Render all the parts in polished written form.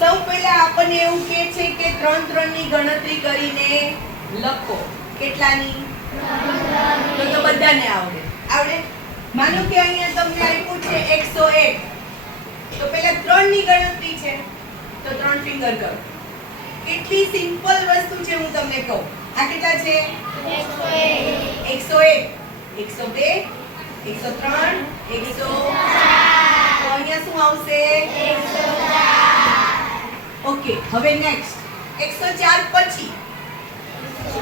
સૌ પહેલા આપણને એવું કહે છે કે 3 3 ની ગણતરી કરીને લખો. કેટલાની? તો બધાને આવડે. આવડે? માનો કે અહીંયા તમને આપ્યું છે 101. તો પહેલા 3 ની ગણતરી છે. તો 3 ફિંગર કરો. કેટલી સિમ્પલ વસ્તુ છે હું તમને કહું. આ કેટલા છે? 101, 102, 103, 104. તો અહીંયા શું આવશે? 104. ઓકે, હવે નેક્સ્ટ 104 પછી 107.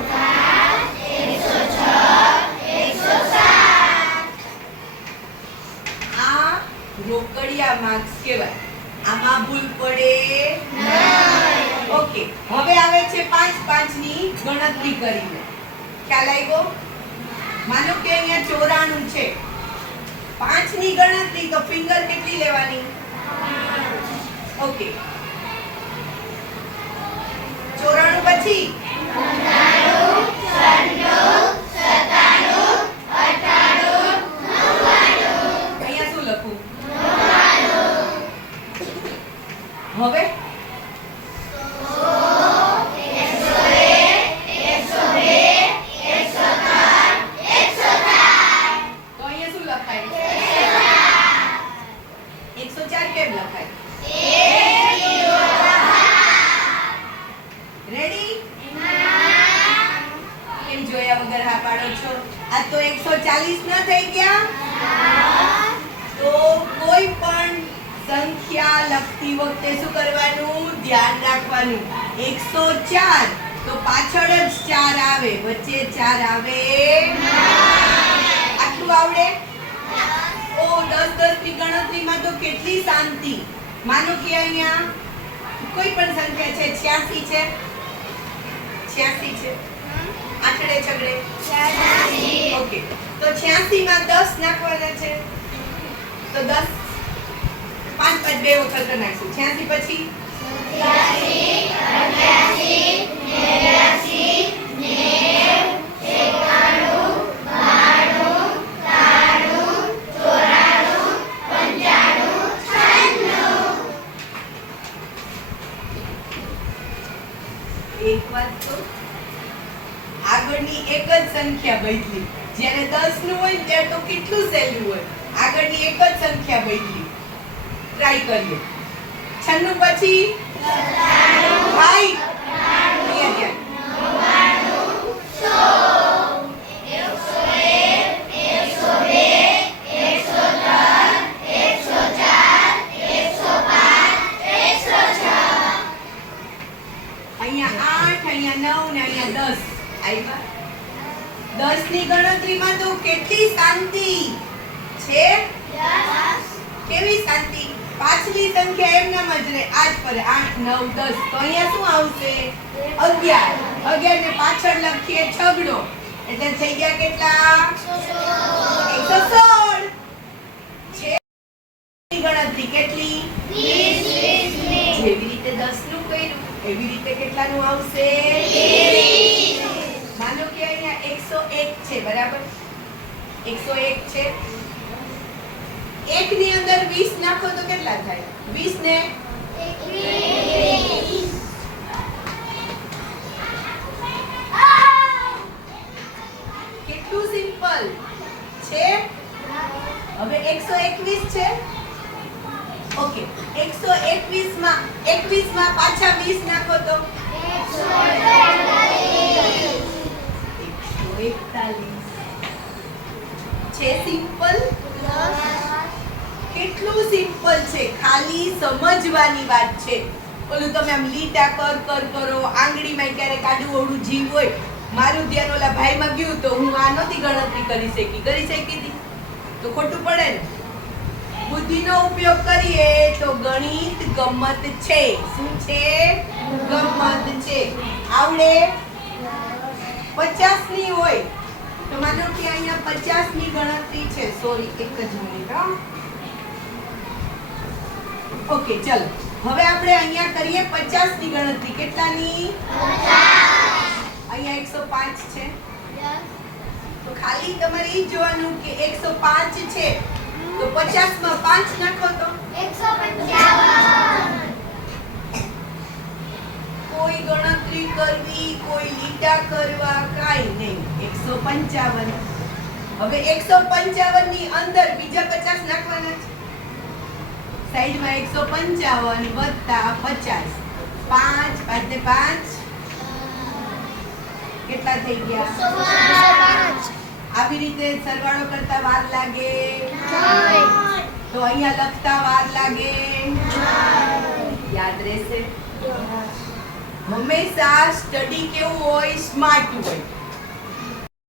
આ રોકડિયા માર્ક્સ કહેવાય. આમાં ભૂલ પડે નહીં. ઓકે, હવે આવે છે 5 5 ની ગણતરી કરીને. ખ્યાલ આવ્યો? માનો કે અહીંયા 94 છે. 5 ની ગણતરી તો ફિંગર કેટલી લેવાની? ઓકે, 94 પછી અહીંયા શું લખું? હવે આ તો 140 ન થઈ ગયા? તો કોઈ પણ સંખ્યા લખતી વખતે શું કરવાનું? ધ્યાન રાખવાનું. 104 તો પાછળ જ 4 આવે, વચ્ચે 4 આવે. આટલું આવડે? ઓ 10 10 ની ગણતરીમાં તો કેટલી શાંતિ. માનો કે અહીંયા કોઈ પણ સંખ્યા છે, 86 છે. 86 છે. આઠડે છગડે 86. ઓકે, તો 86 માં 10 નાખવાના છે. તો 10 5 5 બે વખત કરી નાખશું. 86 પછી એક વાત તો આગળની એક જ સંખ્યા બદલી. જ્યારે 10 નું હોય ત્યારે તો કેટલું સહેલું હોય. આગળની એક જ સંખ્યા બદલી. ટ્રાય કરીએ. 96 પછી 97. ભાઈ 99. અહીંયા 8, અહીંયા 9 ને અહીંયા 10 આવ્યા. 10 ની ગણતરીમાં તો કેટલી શાંતિ છે. કેવી શાંતિ. પાછલી સંખ્યા એમનામ જ રહે. આજ પર 8 9 10. તો અહીંયા શું આવશે? 11. 11 ને પાછળ લખીએ છગડો એટલે થઈ ગયા કેટલા? 116. છે ગણતરી કેટલી? 20. જેવી રીતે 10 નું કર્યું એવી રીતે કેટલાનું આવશે? 20. માનો કે અહીંયા 101 છે, બરાબર? 101 છે. 1 ની અંદર 20 નાખો તો કેટલા થાય? 20 ને 21. કેટલું સિમ્પલ છે. હવે 121 છે. ઓકે, 121 માં પાછા 20 નાખો તો 141 છે. સિમ્પલ. કેટલું સિમ્પલ છે. ખાલી સમજવાની વાત છે. ઓલું તમે આમ લીટા કર કરો, આંગળીમાં ક્યારે કાઢું ઓળું જીવ હોય. મારું ધ્યાન ઓલા ભાઈમાં ગયું તો હું આ નહોતી ગણતરી કરી શકી હતી તો ખોટું પડે ને. બુદ્ધિનો ઉપયોગ કરીએ તો ગણિત ગમ્મત છે. શું છે? ગમ્મત છે. આવડે? 50 ની હોય તો માનો કે અહીંયા 50 ની ગણતરી છે. સોરી, એક જ મિનિટ. ઓકે, ચલો હવે આપણે અહીંયા કરીએ 50 ની ગણતરી. કેટલાની? 50. અહીંયા 105 છે. તો ખાલી તમારે ઈ જોવાનું કે 105 છે તો 50 માં 5 નાખો તો 155. કરવી, કોઈ લીટા કરવા, કાંઈ નહીં. 155. હવે 155 ની અંદર બીજા 50 નાખવાના છે. સાઈડમાં 155 વત્તા 50. 5 5 ને 5 કેટલા થઈ ગયા? 105. આવી રીતે સરવાળો કરતા વાર લાગે? તો અહીંયા લખતા વાર લાગે? યાદ રહેશે? હંમેશા સ્ટડી કેવું હોય? સ્માર્ટ હોય.